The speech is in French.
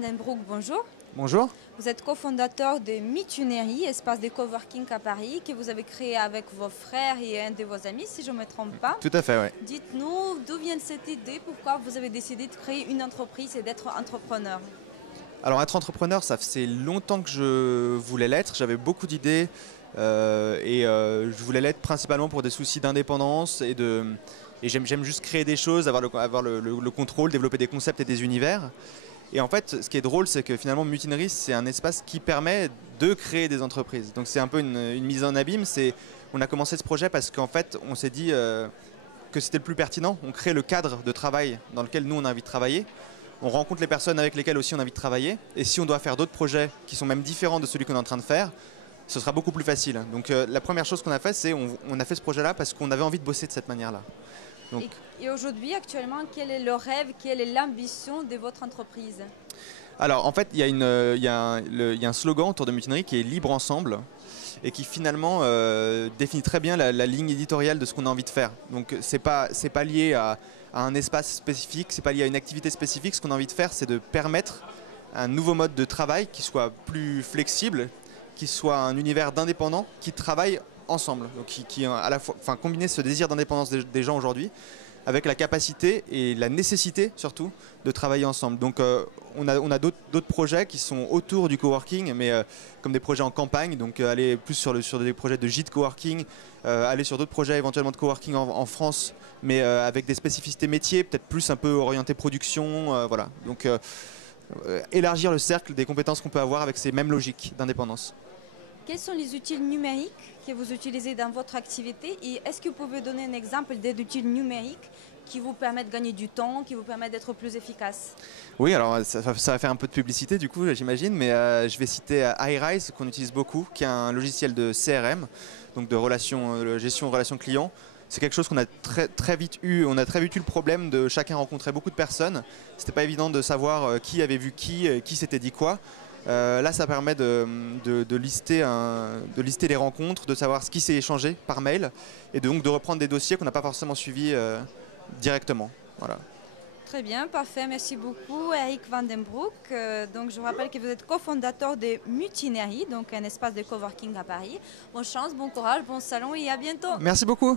den Broek, bonjour. Bonjour. Vous êtes cofondateur de Mitunerie, espace de coworking à Paris, que vous avez créé avec vos frères et un de vos amis, si je ne me trompe pas. Tout à fait, oui. Dites-nous d'où vient cette idée, pourquoi vous avez décidé de créer une entreprise et d'être entrepreneur. Alors être entrepreneur, ça faisait longtemps que je voulais l'être. J'avais beaucoup d'idées je voulais l'être principalement pour des soucis d'indépendance et j'aime juste créer des choses, avoir le contrôle, développer des concepts et des univers. Et en fait, ce qui est drôle, c'est que finalement Mutinerie, c'est un espace qui permet de créer des entreprises. Donc c'est un peu une mise en abîme. On a commencé ce projet parce qu'en fait, on s'est dit que c'était le plus pertinent. On crée le cadre de travail dans lequel nous, on a envie de travailler. On rencontre les personnes avec lesquelles aussi on a envie de travailler. Et si on doit faire d'autres projets qui sont même différents de celui qu'on est en train de faire, ce sera beaucoup plus facile. Donc la première chose qu'on a fait, c'est on a fait ce projet-là parce qu'on avait envie de bosser de cette manière-là. Donc, et aujourd'hui, actuellement, quel est le rêve, quelle est l'ambition de votre entreprise? Alors en fait, il y a un slogan autour de Mutinerie qui est Libre Ensemble et qui finalement définit très bien la ligne éditoriale de ce qu'on a envie de faire. Donc c'est pas lié à un espace spécifique, c'est pas lié à une activité spécifique. Ce qu'on a envie de faire, c'est de permettre un nouveau mode de travail qui soit plus flexible, qui soit un univers d'indépendants qui travaillent ensemble, donc qui à la fois, combiner ce désir d'indépendance des gens aujourd'hui avec la capacité et la nécessité surtout de travailler ensemble. Donc on a d'autres projets qui sont autour du coworking, mais comme des projets en campagne, donc aller plus sur des projets de gîte coworking, aller sur d'autres projets éventuellement de coworking en France, mais avec des spécificités métiers, peut-être plus un peu orienté production, voilà. Donc élargir le cercle des compétences qu'on peut avoir avec ces mêmes logiques d'indépendance. Quels sont les outils numériques que vous utilisez dans votre activité et est-ce que vous pouvez donner un exemple d'outils numériques qui vous permettent de gagner du temps, qui vous permettent d'être plus efficace? Oui, alors ça va faire un peu de publicité du coup, j'imagine, mais je vais citer iRise qu'on utilise beaucoup, qui est un logiciel de CRM, donc de gestion de relations clients. C'est quelque chose qu'on a très vite eu. On a très vite eu le problème de chacun rencontrer beaucoup de personnes. C'était pas évident de savoir qui avait vu qui s'était dit quoi. Là, ça permet de lister les rencontres, de savoir ce qui s'est échangé par mail et donc de reprendre des dossiers qu'on n'a pas forcément suivis directement. Voilà. Très bien, parfait. Merci beaucoup, Eric Van den Broek. Donc, je vous rappelle que vous êtes cofondateur de Mutinerie, donc un espace de coworking à Paris. Bonne chance, bon courage, bon salon et à bientôt. Merci beaucoup.